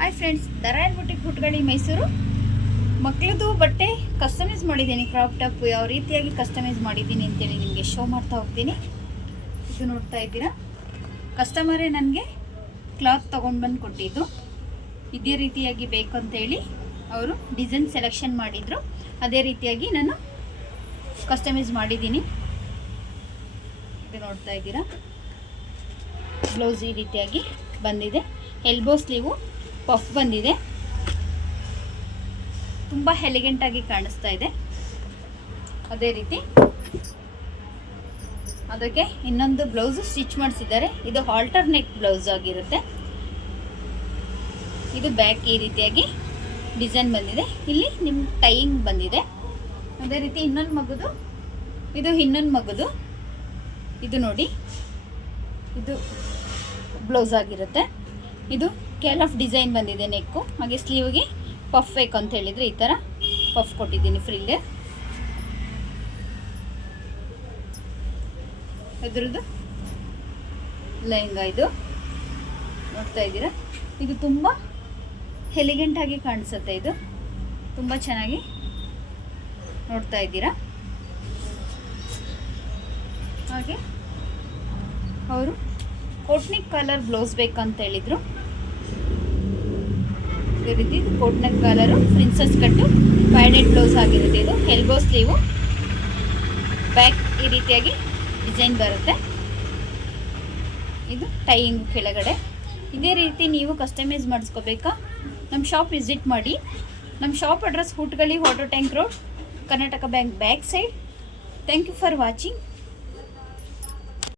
Hi friends, the royal boutique Hutagalli Mysuru. ಮಕ್ಕಳದು ಬಟ್ಟೆ customise ಮಾಡಿದ್ದೀನಿ. ಕ್ರಾಪ್ ಟಾಪ್ ಯಾವ ರೀತಿಯಾಗಿ ಕಸ್ಟಮೈಸ್ ಮಾಡಿದ್ದೀನಿ ಅಂತೇಳಿ ನಿಮಗೆ ಶೋ ಮಾಡ್ತಾ ಹೋಗ್ತೀನಿ. ಇದು ನೋಡ್ತಾ ಇದ್ದೀರಾ, ಕಸ್ಟಮರೇ ನನಗೆ ಕ್ಲಾತ್ ತೊಗೊಂಡು ಬಂದು ಕೊಟ್ಟಿದ್ದು. ಇದೇ ರೀತಿಯಾಗಿ ಬೇಕಂತೇಳಿ ಅವರು ಡಿಸೈನ್ ಸೆಲೆಕ್ಷನ್ ಮಾಡಿದರು. ಅದೇ ರೀತಿಯಾಗಿ ನಾನು ಕಸ್ಟಮೈಸ್ ಮಾಡಿದ್ದೀನಿ. ಇದು ನೋಡ್ತಾ ಇದ್ದೀರಾ, ಬ್ಲೌಸ್ ಈ ರೀತಿಯಾಗಿ ಬಂದಿದೆ. ಎಲ್ಬೋ ಸ್ಲೀವು ಪಫ್ ಬಂದಿದೆ. ತುಂಬ ಎಲಿಗೆಂಟಾಗಿ ಕಾಣಿಸ್ತಾ ಇದೆ. ಅದೇ ರೀತಿ ಅದಕ್ಕೆ ಇನ್ನೊಂದು ಬ್ಲೌಸ್ ಸ್ಟಿಚ್ ಮಾಡಿಸಿದ್ದಾರೆ. ಇದು ಹಾಲ್ಟರ್ ನೆಕ್ ಬ್ಲೌಸ್ ಆಗಿರುತ್ತೆ. ಇದು ಬ್ಯಾಕ್ ಈ ರೀತಿಯಾಗಿ ಡಿಸೈನ್ ಬಂದಿದೆ. ಇಲ್ಲಿ ನಿಮ್ಮ ಟೈಯಿಂಗ್ ಬಂದಿದೆ. ಅದೇ ರೀತಿ ಇನ್ನೊಂದು ಮಗುದು, ಇದು ಇನ್ನೊಂದು ಮಗುದು. ಇದು ನೋಡಿ, ಇದು ಬ್ಲೌಸ್ ಆಗಿರುತ್ತೆ. ಇದು ಕ್ಯಾಲಫ್ ಡಿಸೈನ್ ಬಂದಿದೆ ನೆಕ್ಕು. ಹಾಗೆ ಸ್ಲೀವ್ಗೆ ಪಫ್ ಬೇಕು ಅಂತ ಹೇಳಿದರೆ ಈ ಥರ ಪಫ್ ಕೊಟ್ಟಿದ್ದೀನಿ ಫ್ರಿಲ್ಗೆ. ಇದ್ರದ್ದು ಲೆಹಂಗಾ ಇದು ನೋಡ್ತಾ ಇದ್ದೀರಾ. ಇದು ತುಂಬ ಎಲಿಗೆಂಟಾಗಿ ಕಾಣಿಸುತ್ತೆ. ಇದು ತುಂಬ ಚೆನ್ನಾಗಿ ನೋಡ್ತಾ ಇದ್ದೀರಾ. ಹಾಗೆ ಅವರು ಕೋಟ್ನಿಕ್ ಕಲರ್ ಬ್ಲೌಸ್ ಬೇಕಂತ ಹೇಳಿದರು. ಇದೇ ರೀತಿ coat neck colour princess cut padded blouse ಆಗಿರುತ್ತೆ. ಇದು ಎಲ್ಬೋ ಸ್ಲೀವು, ಬ್ಯಾಕ್ ಈ ರೀತಿಯಾಗಿ ಡಿಸೈನ್ ಬರುತ್ತೆ. ಇದು ಟೈಯಿಂಗ್ ಕೆಳಗಡೆ. ಇದೇ ರೀತಿ ನೀವು ಕಸ್ಟಮೈಸ್ ಮಾಡಿಸ್ಕೋಬೇಕಾ, ನಮ್ಮ ಶಾಪ್ ವಿಸಿಟ್ ಮಾಡಿ. ನಮ್ಮ shop address Hutagalli water tank road, Karnataka bank back side. Thank you for watching.